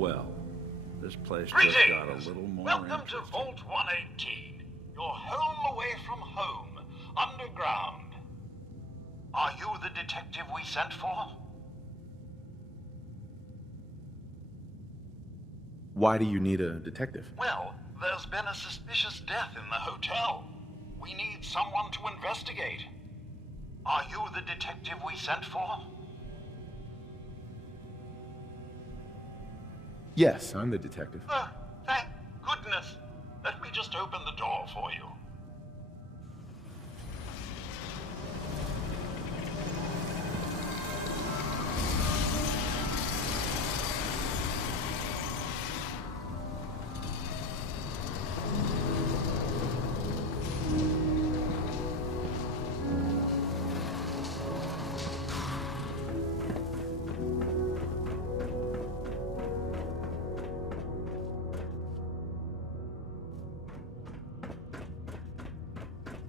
well. This place just Greetings. got a little more Welcome interesting. to Vault 118. Your home away from home, underground. Are you the detective we sent for? Why do you need a detective? Well, there's been a suspicious death in the hotel. We need someone to investigate. Are you the detective we sent for? Yes, I'm the detective. Oh, thank goodness. Let me just open the door for you.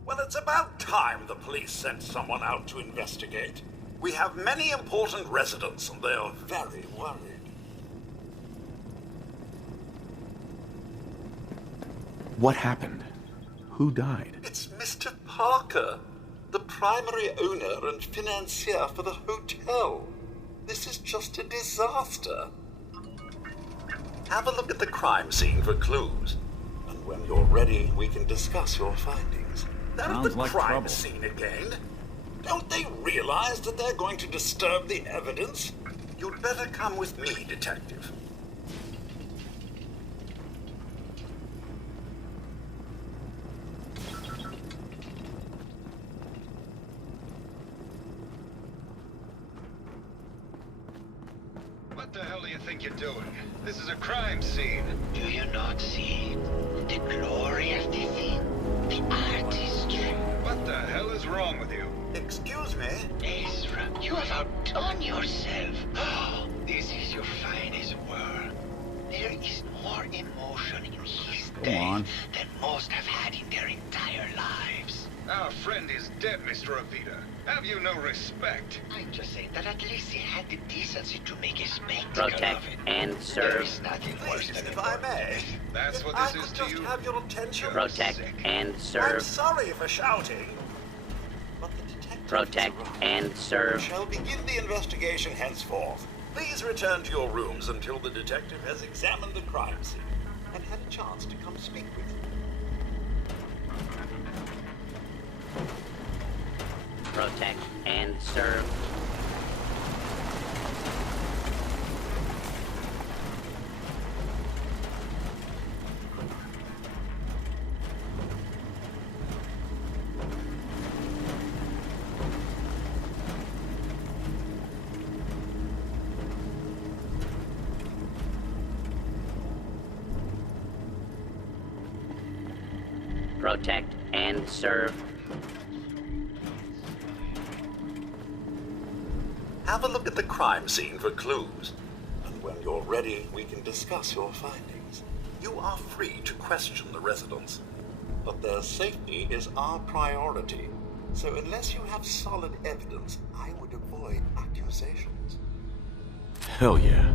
Well, it's about time the police sent someone out to investigate. We have many important residents, and they are very worried. What happened? Who died? It's Mr. Parker, the primary owner and financier for the hotel. This is just a disaster. Have a look at the crime scene for clues. And when you're ready, we can discuss your findings. They're at Sounds the like crime trouble. scene again. Don't they realize that they're going to disturb the evidence? You'd better come with me, detective. What the hell do you think you're doing? This is a crime scene. Do you not see the glory of the thing? The artistry. What the hell is wrong with you? Excuse me? Ezra, you have outdone yourself. Oh, this is your finest work. There is more emotion in his Go on. death than most have had in their entire lives. Our friend is dead, Mr. Avita. Have you no respect? I'm just saying that at least he had the decency to make a spectacle Protect of it. and There serve. is nothing worse Please, than if I may. That's If what I this could is to just you? have your attention. Protect and I'm serve. sorry for shouting. But the detective Protect has arrived. and We serve. shall begin the investigation henceforth. Please return to your rooms until the detective has examined the crime scene and had a chance to come speak with you. Protect and serve. Protect and serve. Have a look at the crime scene for clues. And when you're ready, we can discuss your findings. You are free to question the residents, but their safety is our priority. So unless you have solid evidence, I would avoid accusations. Hell yeah.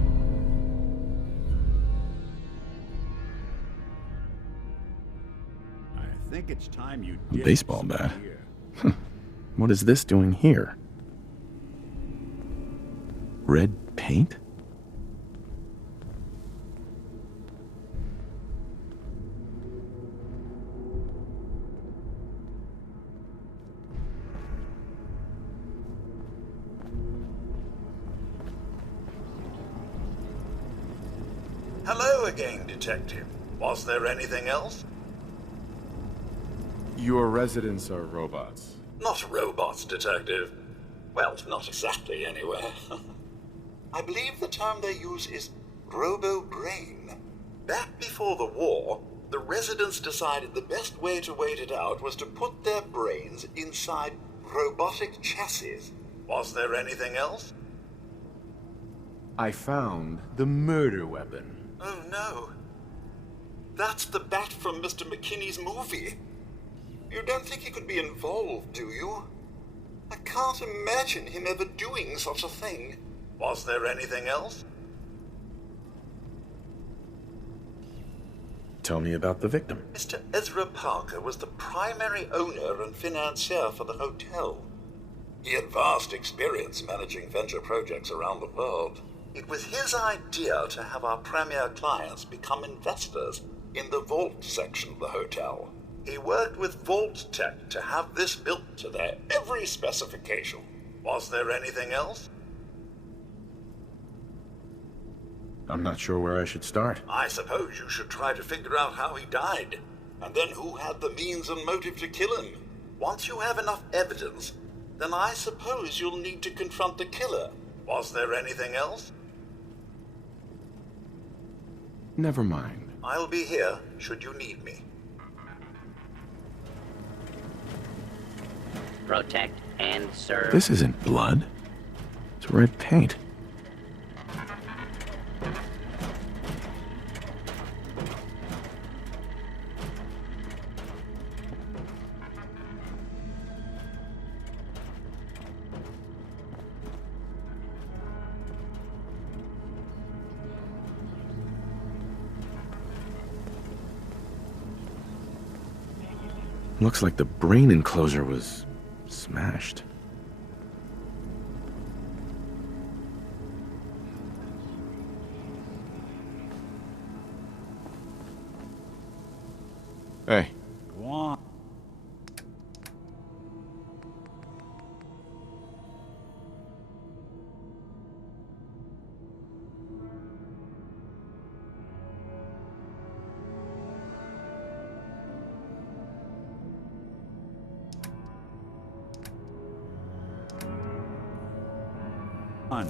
I think it's time you A did baseball some bat. here. What is this doing here? Red paint? Hello again, Detective. Was there anything else? Your residents are robots. Not robots, Detective. Well, not exactly, anyway. I believe the term they use is robo-brain. Back before the war, the residents decided the best way to wait it out was to put their brains inside robotic chassis. Was there anything else? I found the murder weapon. Oh no. That's the bat from Mr. McKinney's movie. You don't think he could be involved, do you? I can't imagine him ever doing such a thing. Was there anything else? tell me about the victim? Mr. Ezra Parker was the primary owner and financier for the hotel. He had vast experience managing venture projects around the world. It was his idea to have our premier clients become investors in the vault section of the hotel. He worked with Vault Tech to have this built to their every specification. Was there anything else? I'm not sure where I should start. I suppose you should try to figure out how he died, and then who had the means and motive to kill him. Once you have enough evidence, then I suppose you'll need to confront the killer. Was there anything else? Never mind. I'll be here should you need me. Protect and serve. This isn't blood. It's red paint. Looks like the brain enclosure was smashed. Hey. Go on. On.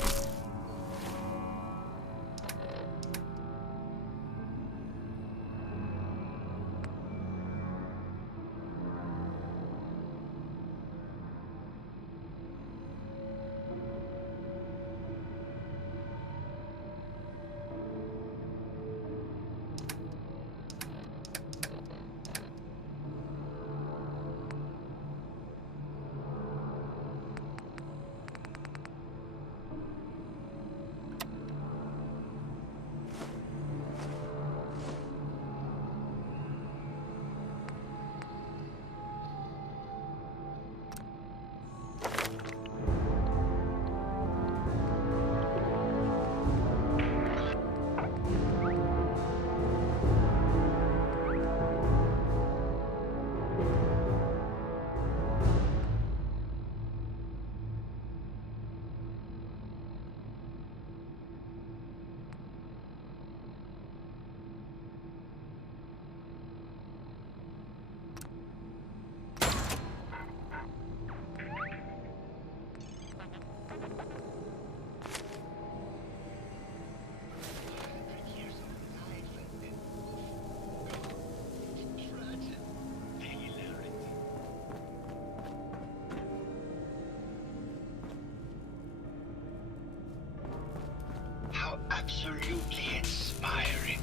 How absolutely inspiring.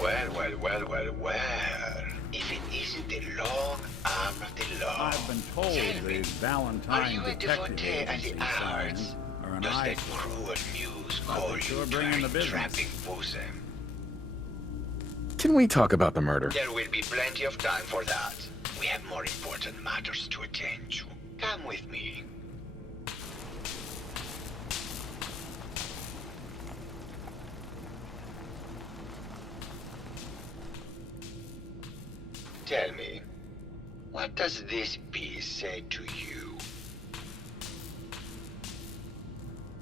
Well. If it isn't the long arm of the law. I've been told Tell me, the Valentine are you a Detective devotee of Agency the arts? signs are an Does the eyesore. cruel muse But call they're you sure bringing the business. trapping bosom? Can we talk about the murder? There will be plenty of time for that. We have more important matters to attend to. Come with me. Tell me, what does this piece say to you?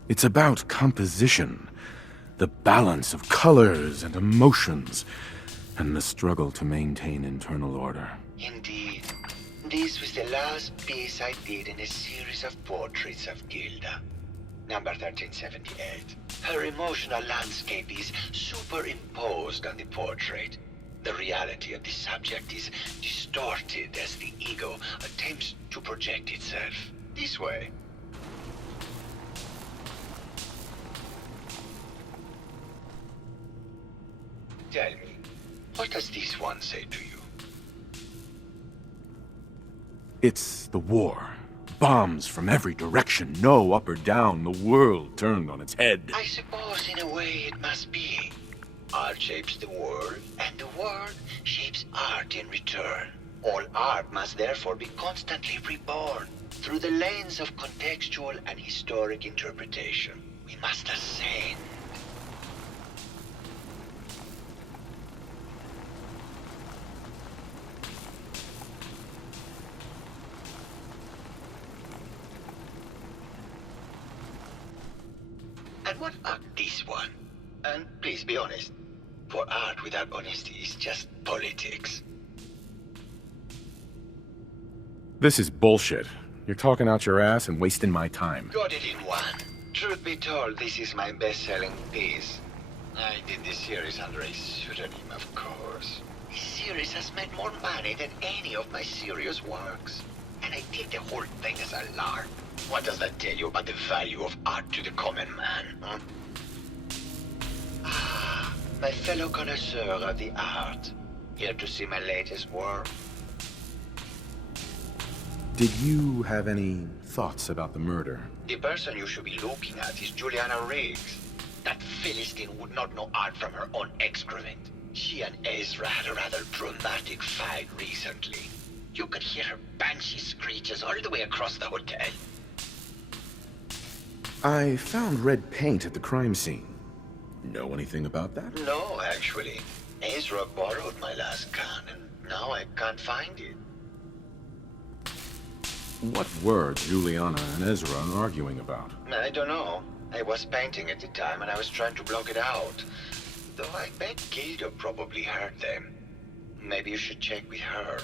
It's about composition, the balance of colors and emotions, and the struggle to maintain internal order. Indeed. This was the last piece I did in a series of portraits of Gilda. Number 1378. Her emotional landscape is superimposed on the portrait. The reality of the subject is distorted as the ego attempts to project itself. This way. Tell me, what does this one say to you? It's the war. Bombs from every direction, no up or down, the world turned on its head. I suppose in a way it must be. Our art shapes the world, and the world shapes art in return. All art must therefore be constantly reborn through the lens of contextual and historic interpretation. We must ascend. And what about this one? And please be honest, for art without honesty is just politics. This is bullshit. You're talking out your ass and wasting my time. Got it in one. Truth be told, this is my best-selling piece. I did this series under a pseudonym, of course. This series has made more money than any of my serious works. And I did the whole thing as a lark. What does that tell you about the value of art to the common man, huh? Ah, my fellow connoisseur of the art. Here to see my latest work? Did you have any thoughts about the murder? The person you should be looking at is Juliana Riggs. That Philistine would not know art from her own excrement. She and Ezra had a rather dramatic fight recently. You could hear her banshee screeches all the way across the hotel. I found red paint at the crime scene. Know anything about that? No, actually. Ezra borrowed my last gun, and now I can't find it. What were Juliana and Ezra arguing about? I don't know. I was painting at the time, and I was trying to block it out. Though I bet Gilda probably heard them. Maybe you should check with her.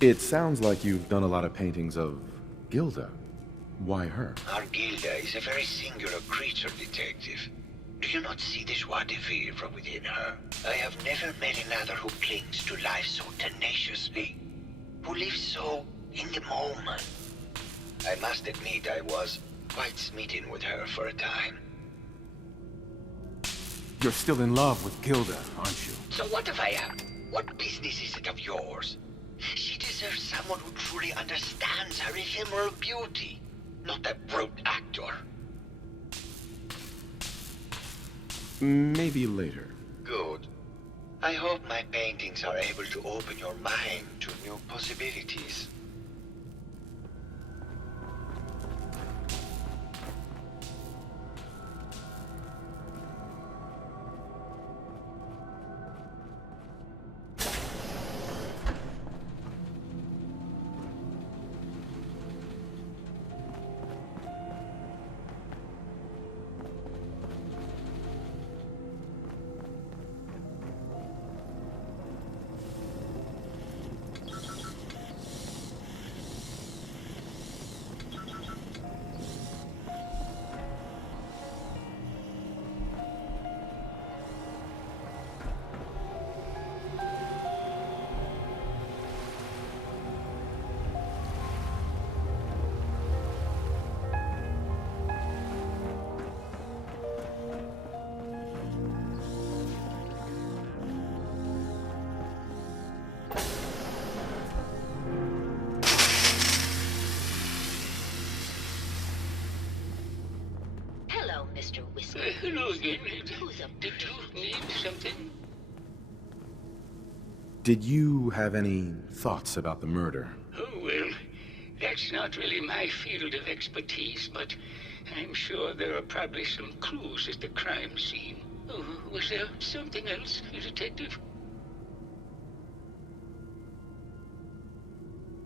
It sounds like you've done a lot of paintings of Gilda. Why her? Our Gilda is a very singular creature, detective. Do you not see the joie de vivre from within her? I have never met another who clings to life so tenaciously. Who lives so in the moment. I must admit I was quite smitten with her for a time. You're still in love with Gilda, aren't you? So what if I am? What business is it of yours? She deserves someone who truly understands her ephemeral beauty, not a brute actor. Maybe later. Good. I hope my paintings are able to open your mind to new possibilities. Mr. Whisker. Hello again. Who's up? Did you need something? Did you have any thoughts about the murder? Oh, well, that's not really my field of expertise, but I'm sure there are probably some clues at the crime scene. Oh, was there something else, Detective?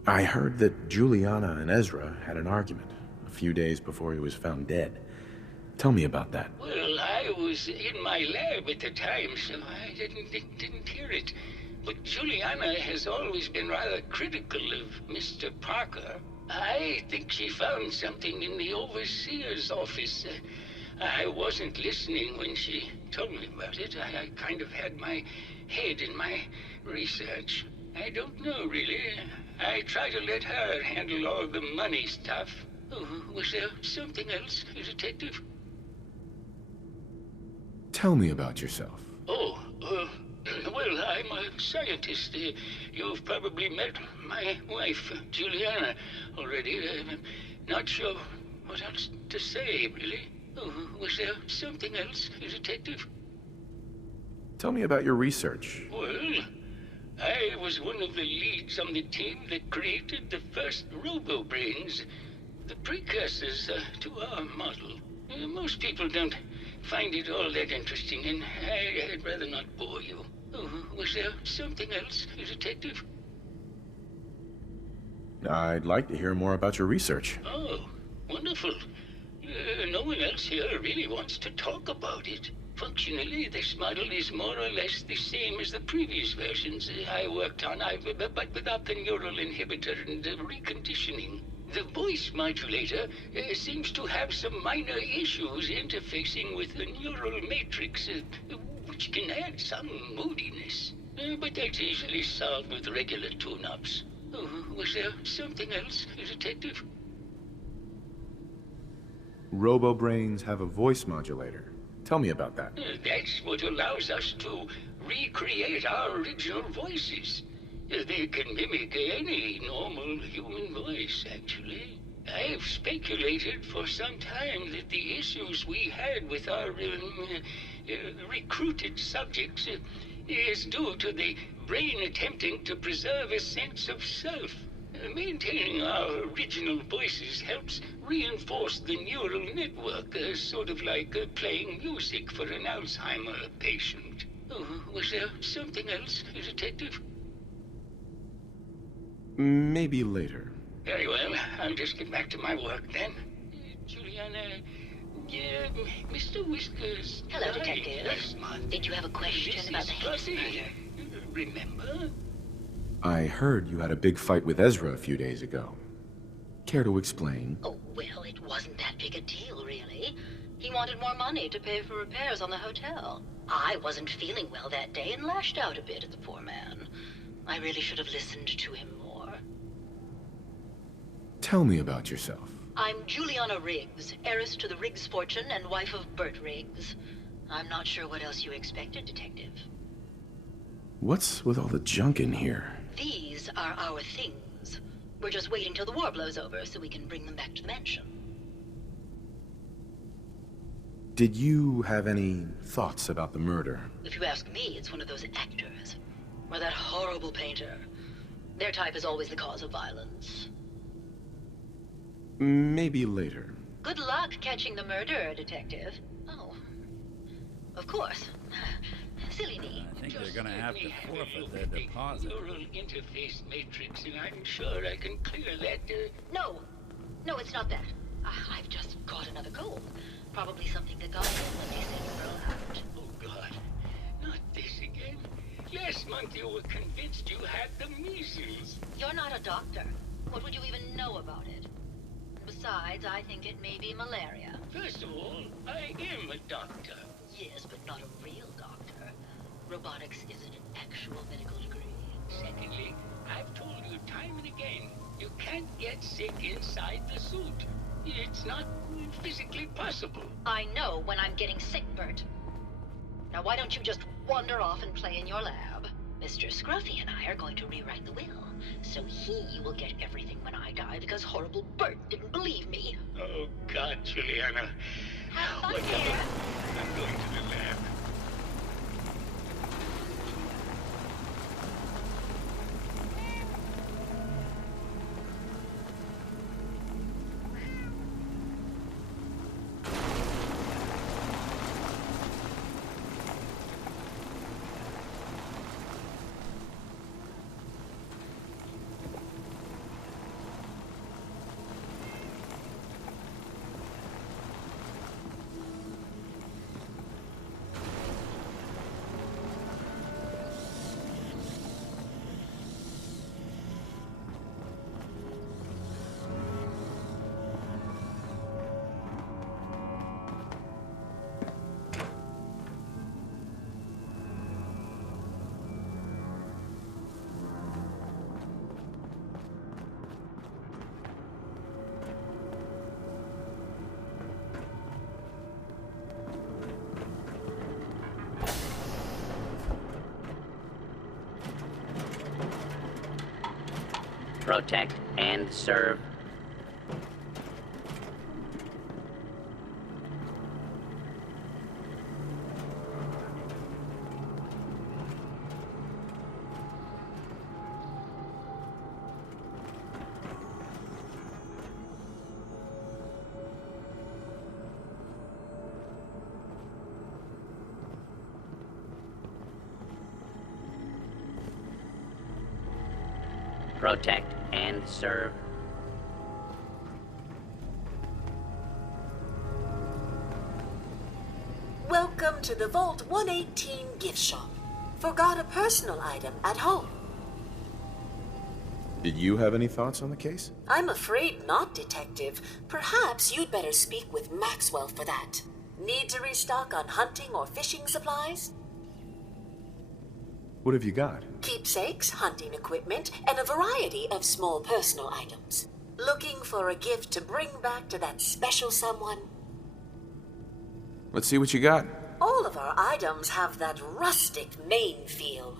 I heard that Juliana and Ezra had an argument a few days before he was found dead. Tell me about that. Well, I was in my lab at the time, so I didn't hear it. But Juliana has always been rather critical of Mr. Parker. I think she found something in the overseer's office. I wasn't listening when she told me about it. I kind of had my head in my research. I don't know, really. I try to let her handle all the money stuff. Oh, was there something else, Detective? Tell me about yourself. Oh, well, I'm a scientist. You've probably met my wife, Juliana, already. Not sure what else to say, really. Oh, was there something else, Detective? Tell me about your research. Well, I was one of the leads on the team that created the first robo-brains, the precursors to our model. Most people don't find it all that interesting, and I'd rather not bore you. Oh, was there something else, Detective? I'd like to hear more about your research. Oh, wonderful. No one else here really wants to talk about it. Functionally, this model is more or less the same as the previous versions I worked on, but without the neural inhibitor and reconditioning. The voice modulator seems to have some minor issues interfacing with the neural matrix, which can add some moodiness. But that's easily solved with regular tune-ups. Oh, was there something else, Detective? Robo-brains have a voice modulator. Tell me about that. That's what allows us to recreate our original voices. They can mimic any normal human voice, actually. I've speculated for some time that the issues we had with our recruited subjects is due to the brain attempting to preserve a sense of self. Maintaining our original voices helps reinforce the neural network, sort of like playing music for an Alzheimer patient. Oh, was there something else, Detective? Maybe later. Very well. I'll just get back to my work then. Juliana, Mr. Whiskers. Hello, died Detective. last month. Did you have a question This about is the Hayes Fuzzy. murder? Remember? I heard you had a big fight with Ezra a few days ago. Care to explain? Oh, well, it wasn't that big a deal, really. He wanted more money to pay for repairs on the hotel. I wasn't feeling well that day and lashed out a bit at the poor man. I really should have listened to him more. Tell me about yourself. I'm Juliana Riggs, heiress to the Riggs fortune and wife of Bert Riggs. I'm not sure what else you expected, Detective. What's with all the junk in here? These are our things. We're just waiting till the war blows over so we can bring them back to the mansion. Did you have any thoughts about the murder? If you ask me, it's one of those actors. Or that horrible painter. Their type is always the cause of violence. Maybe later. Good luck catching the murderer, Detective. Oh. Of course. Silly me. I think Just they're gonna let have me to have forfeit a their look at the deposit. Neural interface matrix, and I'm sure I can clear that. No. No, it's not that. I've just caught another cold. Probably something that got in when they sent the girl out. Oh God, not this again. Last month you were convinced you had the measles. You're not a doctor. What would you even know about it? Besides, I think it may be malaria. First of all, I am a doctor. Yes, but not a real doctor. Robotics isn't an actual medical degree. Secondly, I've told you time and again, you can't get sick inside the suit. It's not physically possible. I know when I'm getting sick, Bert. Now why don't you just wander off and play in your lab? Mr. Scruffy and I are going to rewrite the will, so he will get everything when I die because horrible Bert didn't believe me. Oh God, Juliana. Have fun Whatever. here. I'm going to the lab. Protect and serve. protect, and serve. Welcome to the Vault 118 gift shop. Forgot a personal item at home. Did you have any thoughts on the case? I'm afraid not, Detective. Perhaps you'd better speak with Maxwell for that. Need to restock on hunting or fishing supplies? What have you got? Keepsakes, hunting equipment, and a variety of small personal items. Looking for a gift to bring back to that special someone? Let's see what you got. All of our items have that rustic Maine feel.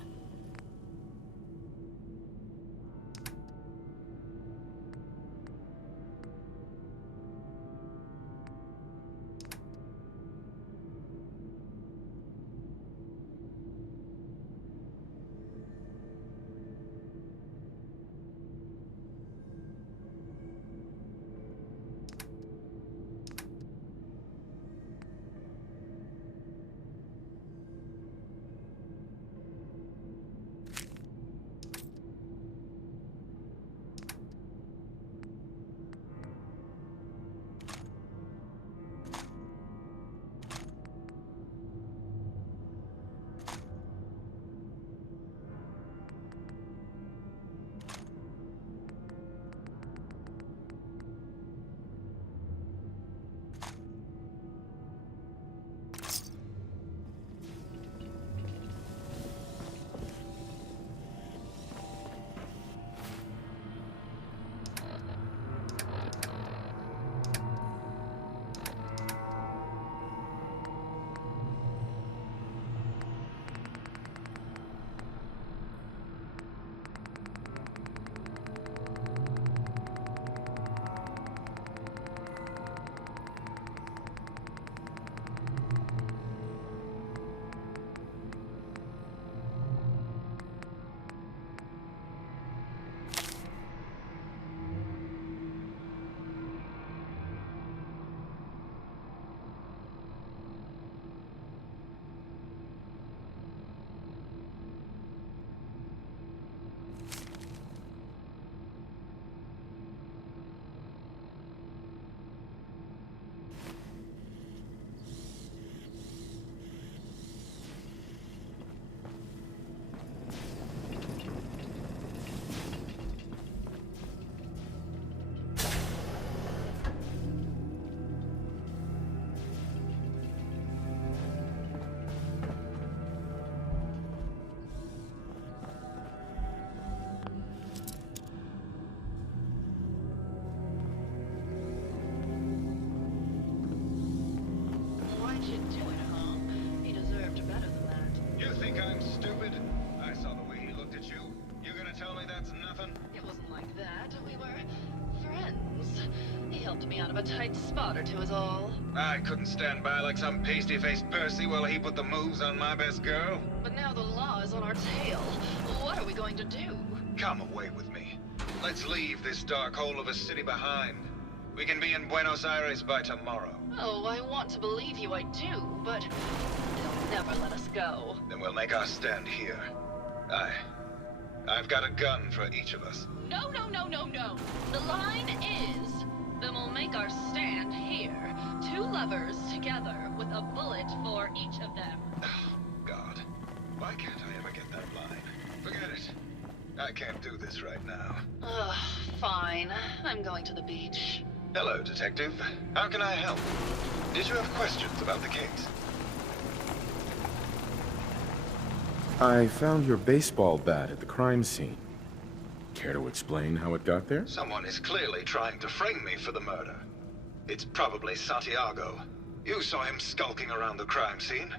A tight spot or two is all. I couldn't stand by like some pasty-faced Percy while he put the moves on my best girl. But now the law is on our tail. What are we going to do? Come away with me. Let's leave this dark hole of a city behind. We can be in Buenos Aires by tomorrow. Oh, I want to believe you, I do, but they'll never let us go. Then we'll make our stand here. I've got a gun for each of us. No, no, no, no, no. The line is... Then we'll make our stand here. Two lovers together with a bullet for each of them. Oh, God. Why can't I ever get that line? Forget it. I can't do this right now. Ugh, fine. I'm going to the beach. Hello, Detective. How can I help? Did you have questions about the case? I found your baseball bat at the crime scene. Care to explain how it got there? Someone is clearly trying to frame me for the murder. It's probably Santiago. You saw him skulking around the crime scene.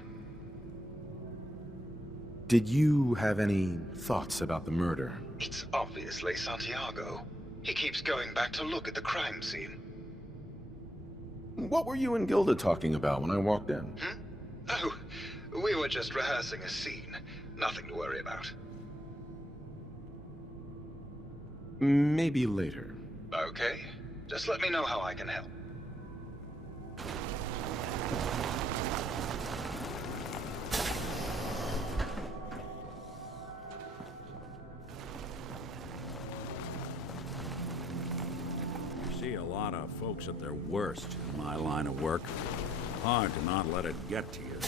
Did you have any thoughts about the murder? It's obviously Santiago. He keeps going back to look at the crime scene. What were you and Gilda talking about when I walked in? Oh, we were just rehearsing a scene. Nothing to worry about. Maybe later. Okay. Just let me know how I can help. lot of folks at their worst in my line of work. Hard to not let it get to you.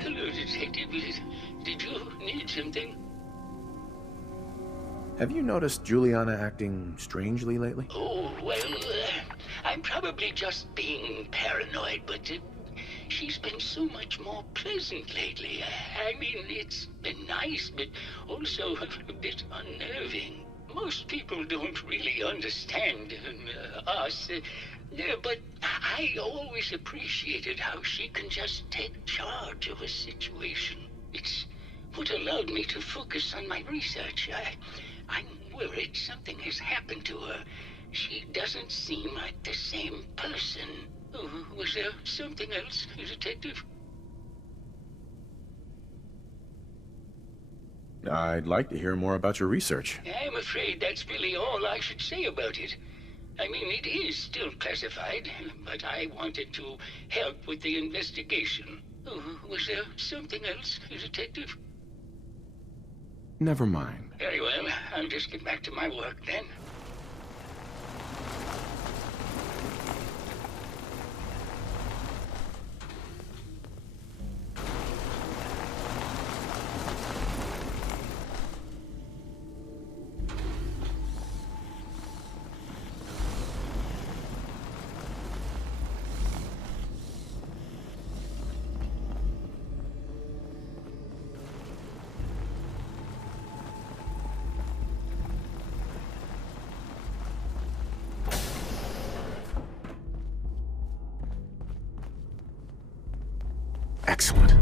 Hello, Detective. Did you need something? Have you noticed Juliana acting strangely lately? Oh, well, I'm probably just being paranoid, but she's been so much more pleasant lately. I mean, it's been nice, but also a bit unnerving. Most people don't really understand us, but I always appreciated how she can just take charge of a situation. It's what allowed me to focus on my research. I'm worried something has happened to her. She doesn't seem like the same person. Oh, was there something else, Detective? I'd like to hear more about your research. I'm afraid that's really all I should say about it. I mean, it is still classified, but I wanted to help with the investigation. Oh, was there something else, Detective? Never mind. Very well. I'll just get back to my work then. Excellent.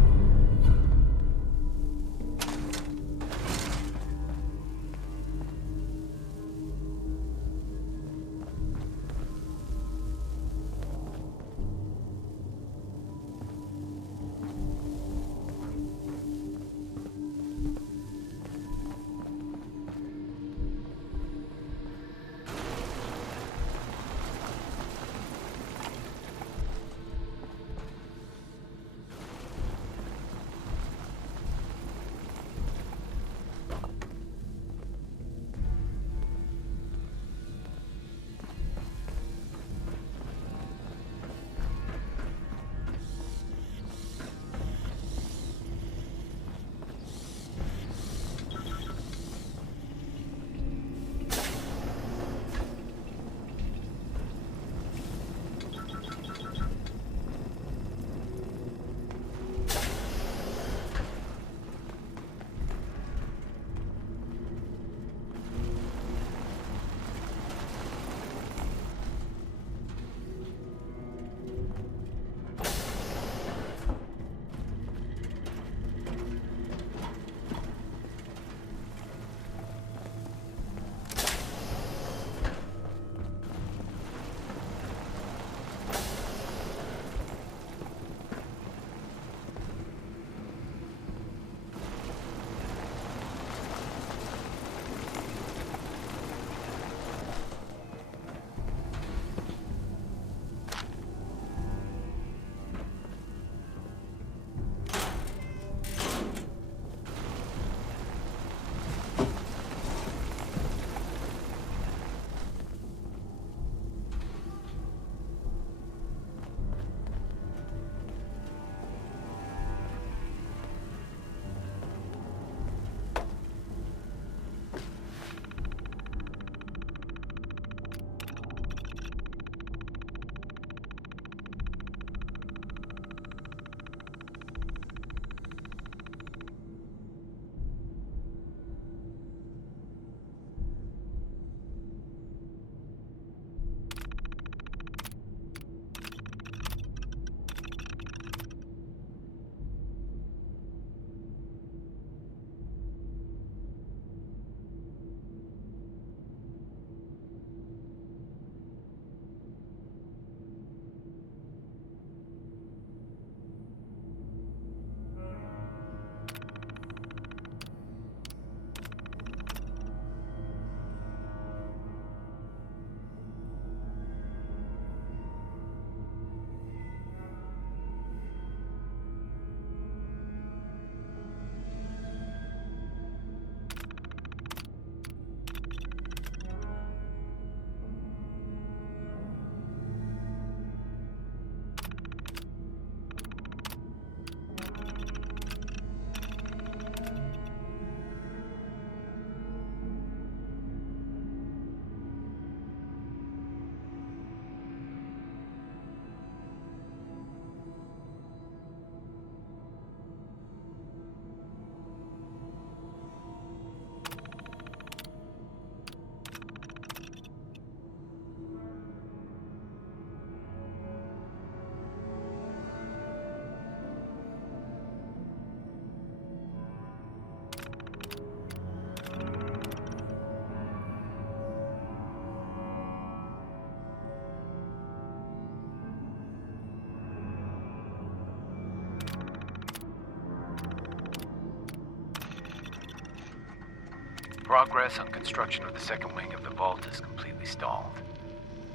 Progress on construction of the second wing of the vault is completely stalled.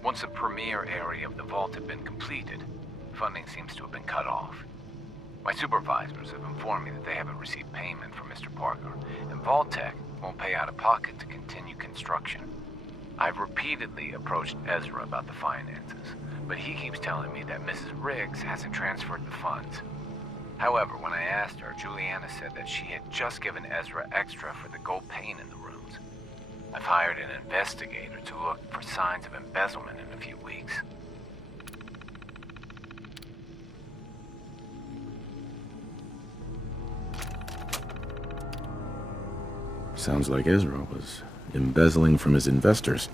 Once the premier area of the vault had been completed, funding seems to have been cut off. My supervisors have informed me that they haven't received payment from Mr. Parker, and Vault-Tec won't pay out of pocket to continue construction. I've repeatedly approached Ezra about the finances, but he keeps telling me that Mrs. Riggs hasn't transferred the funds. However, when I asked her, Juliana said that she had just given Ezra extra for the gold paint in the rooms. I've hired an investigator to look for signs of embezzlement in a few weeks. Sounds like Ezra was embezzling from his investors.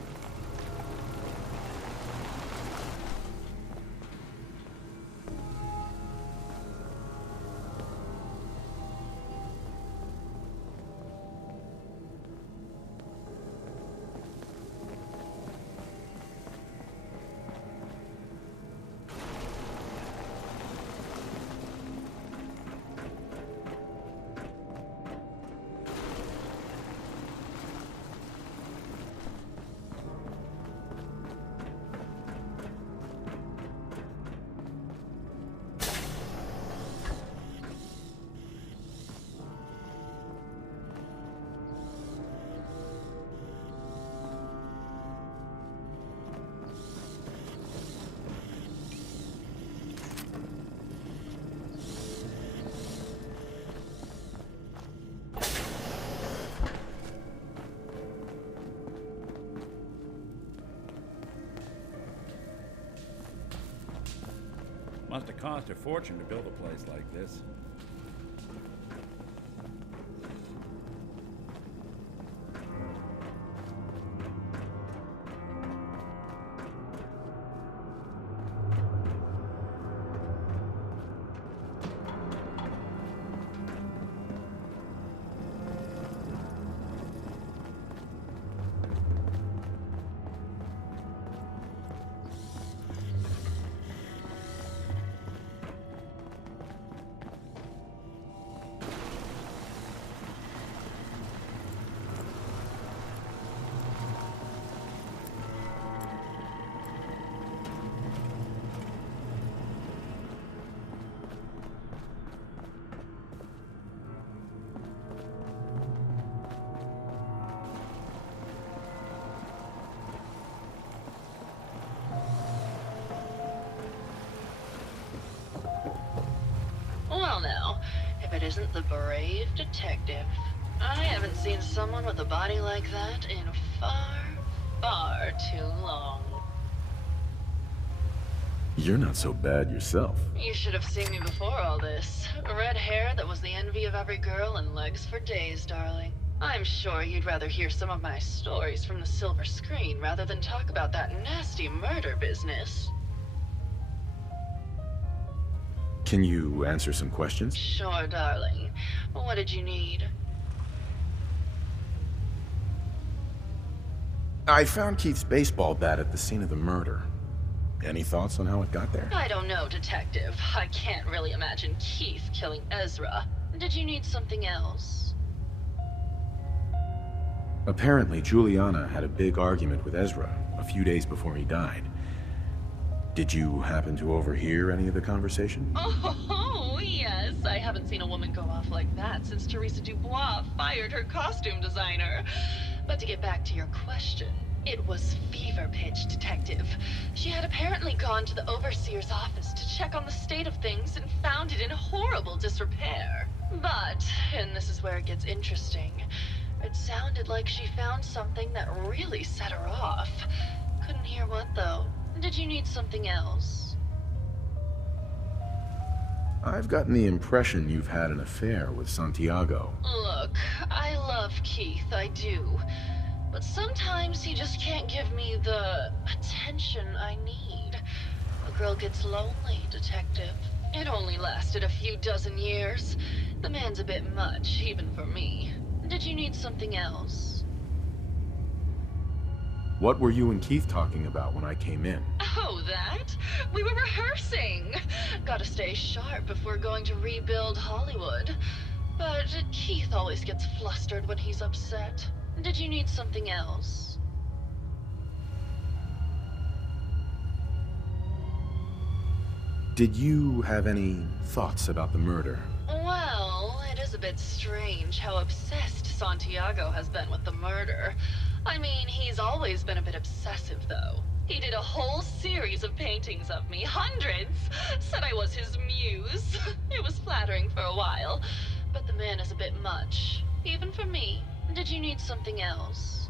Must have cost a fortune to build a place like this. Well now, if it isn't the brave detective. I haven't seen someone with a body like that in far, far too long. You're not so bad yourself. You should have seen me before all this. Red hair that was the envy of every girl and legs for days, darling. I'm sure you'd rather hear some of my stories from the silver screen rather than talk about that nasty murder business. Can you answer some questions? Sure, darling. What did you need? I found Keith's baseball bat at the scene of the murder. Any thoughts on how it got there? I don't know, Detective. I can't really imagine Keith killing Ezra. Did you need something else? Apparently, Juliana had a big argument with Ezra a few days before he died. Did you happen to overhear any of the conversation? Oh, yes. I haven't seen a woman go off like that since Teresa Dubois fired her costume designer. But to get back to your question, it was fever pitch, Detective. She had apparently gone to the overseer's office to check on the state of things and found it in horrible disrepair. But, and this is where it gets interesting, it sounded like she found something that really set her off. Couldn't hear what, though. Did you need something else? I've gotten the impression you've had an affair with Santiago. Look, I love Keith, I do. But sometimes he just can't give me the attention I need. A girl gets lonely, Detective. It only lasted a few dozen years. The man's a bit much, even for me. Did you need something else? What were you and Keith talking about when I came in? Oh, that? We were rehearsing. Gotta stay sharp if we're going to rebuild Hollywood. But Keith always gets flustered when he's upset. Did you need something else? Did you have any thoughts about the murder? Well, it is a bit strange how obsessed Santiago has been with the murder. I mean, he's always been a bit obsessive, though. He did a whole series of paintings of me, hundreds, said I was his muse. It was flattering for a while, but the man is a bit much, even for me. Did you need something else?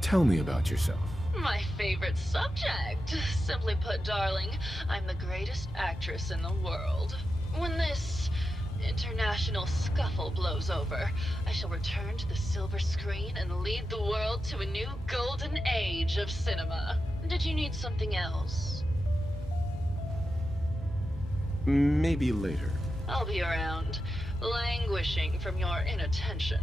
Tell me about yourself. My favorite subject. Simply put, darling, I'm the greatest actress in the world. When this international scuffle blows over, I shall return to the silver screen and lead the world to a new golden age of cinema. Did you need something else? Maybe later. I'll be around, languishing from your inattention.